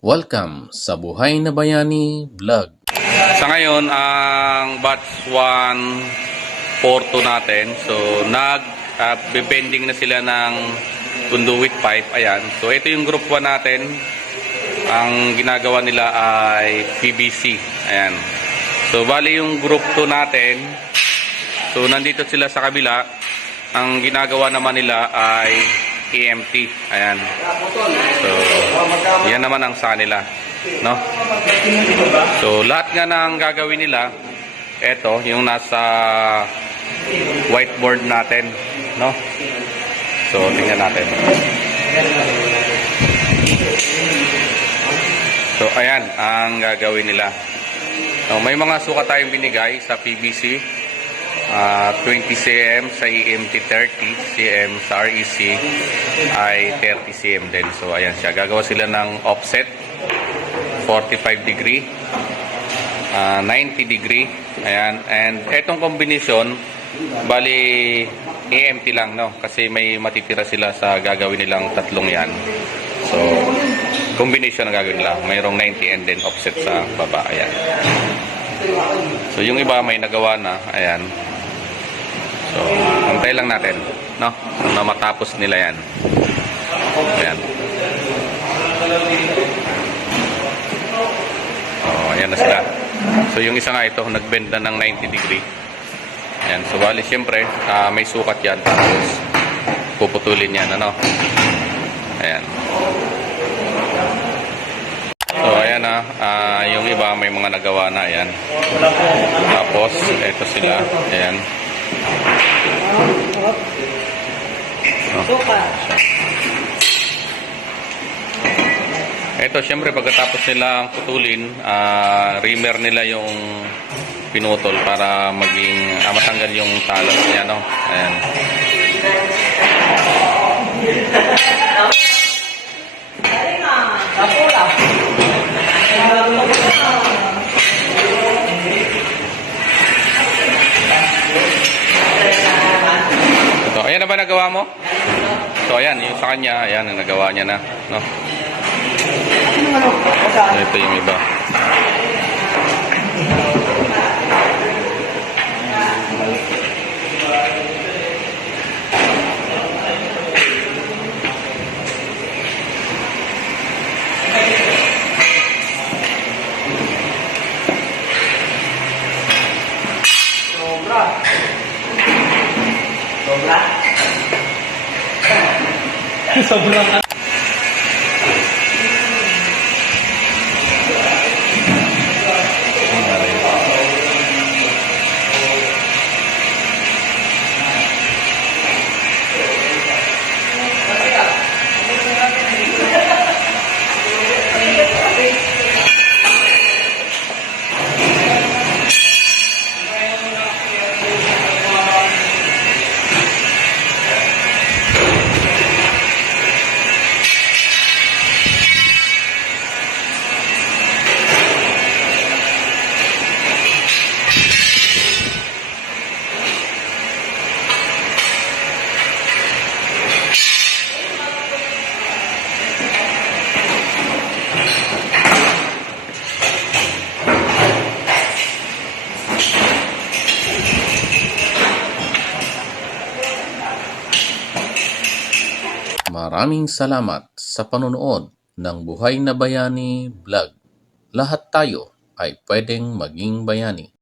Welcome sa Buhay na Bayani Vlog. Sa ngayon, ang batch 142 natin. So, bebending na sila ng conduit pipe. Ayan. So, ito yung group 1 natin. Ang ginagawa nila ay PVC. Ayan. So, bali yung group 2 natin. So, nandito sila sa kabila. Ang ginagawa naman nila ay EMT. Ayan. So, yan naman ang sa nila. No? So, lahat nga ng gagawin nila, eto, yung nasa whiteboard natin. No? So, tingnan natin. So, ayan, ang gagawin nila. So, may mga sukat tayong binigay sa PVC. 20 cm sa EMT, 30 cm sa REC ay 30 cm din. So ayan siya, gagawa sila ng offset 45 degree, 90 degree. Ayan, and etong combination bali EMT lang, no, kasi may matitira sila sa gagawin nilang tatlong yan. So combination ang gagawin nila, mayroong 90 and then offset sa baba. Ayan. So yung iba may nagawa na. Ayan. So, antay lang natin, no? Na matapos nila yan. Ayan. Oh, ayan na sila. So, yung isa nga ito, nagbend na ng 90 degree. Ayan. So, bali, siyempre, may sukat yan. Tapos, puputulin yan, ano? Ayan. So, ayan na. Yung iba, may mga nagawa na. Ayan. Tapos, ito sila. Ayan. Ito, syempre pagkatapos nila putulin, reamer nila yung pinutol para maging matanggal yung talas niya, no? Ayan. Ito, ayan na ba nagawa mo? So ayan, yung sa kanya, ayan, nagawa niya na, no? Ito yung iba. Sobrang Maraming salamat sa panonood ng Buhay na Bayani Vlog. Lahat tayo ay pwedeng maging bayani.